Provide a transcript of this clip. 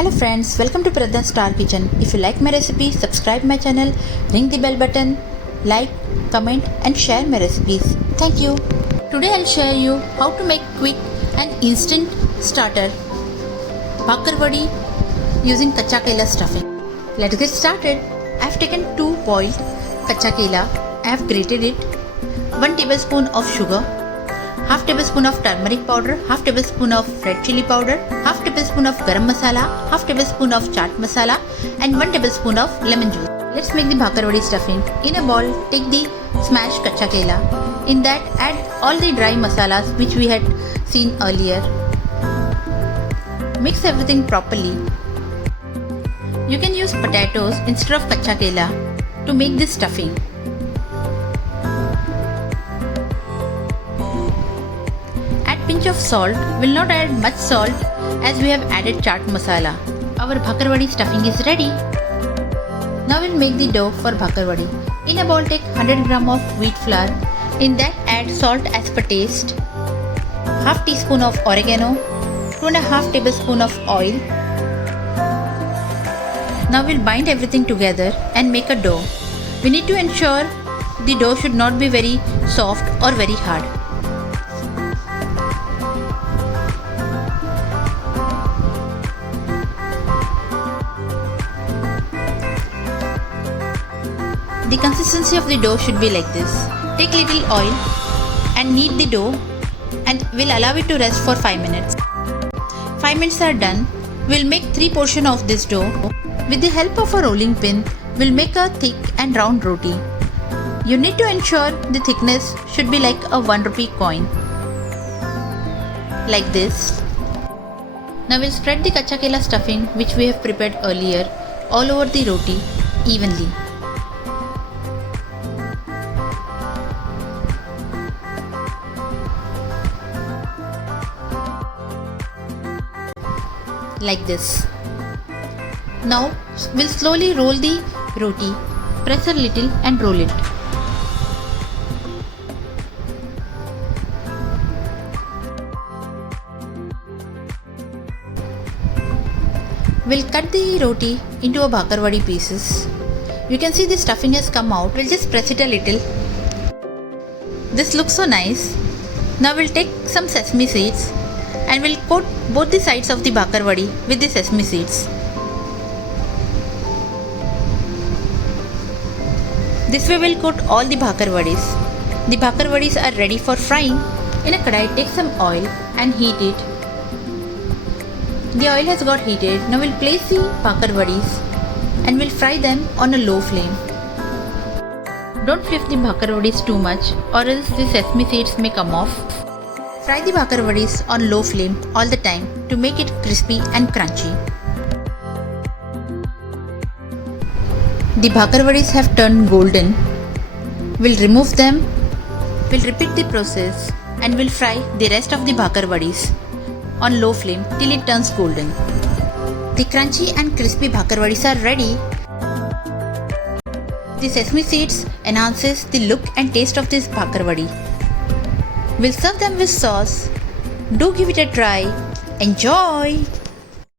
Hello friends, welcome to Pradnya Star Kitchen. If you like my recipe, subscribe my channel, ring the bell button, like, comment and share my recipes. Thank you. Today I'll share you how to make quick and instant starter Bhakarwadi using Kacha Kela stuffing. Let's get started. I have taken 2 boiled Kacha Kela. I have grated it, 1 tablespoon of sugar, half tablespoon of turmeric powder, half tablespoon of red chilli powder, half tablespoon of Garam Masala, half tablespoon of Chaat Masala and 1 tablespoon of lemon juice. Let's make the Bhakarwadi stuffing. In a bowl, take the smashed Kacha Kela. In that, add all the dry masalas which we had seen earlier. Mix everything properly. You can use potatoes instead of Kacha Kela to make this stuffing. Pinch of salt. Will not add much salt as we have added chaat masala. Our Bhakarwadi stuffing is ready. Now we'll make the dough for Bhakarwadi. In a bowl, take 100 gram of wheat flour. In that, add salt as per taste, half teaspoon of oregano, 2.5 tablespoon of oil. Now we'll bind everything together and make a dough. We need to ensure the dough should not be very soft or very hard. The consistency of the dough should be like this. Take little oil and knead the dough and we'll allow it to rest for 5 minutes. 5 minutes are done. We'll make 3 portions of this dough. With the help of a rolling pin, we'll make a thick and round roti. You need to ensure the thickness should be like a 1 rupee coin. Like this. Now we'll spread the Kacha Kela stuffing which we have prepared earlier all over the roti evenly. Like this. Now we'll slowly roll the roti, press a little and roll it. We'll cut the roti into a Bhakarwadi pieces. You can see the stuffing has come out. We'll just press it a little. This looks so nice. Now we'll take some sesame seeds and we'll coat both the sides of the Bhakarwadi with the sesame seeds. This way we'll coat all the Bhakarwadis. The Bhakarwadis are ready for frying. In a kadai, take some oil and heat it. The oil has got heated. Now we'll place the Bhakarwadis and we'll fry them on a low flame. Don't flip the Bhakarwadis too much or else the sesame seeds may come off. Fry the Bhakarwadis on low flame all the time to make it crispy and crunchy. The Bhakarwadis have turned golden. We'll remove them. We'll repeat the process and we'll fry the rest of the Bhakarwadis on low flame till it turns golden. The crunchy and crispy Bhakarwadis are ready. The sesame seeds enhances the look and taste of this Bhakarwadi. We'll serve them with sauce. Do give it a try. Enjoy!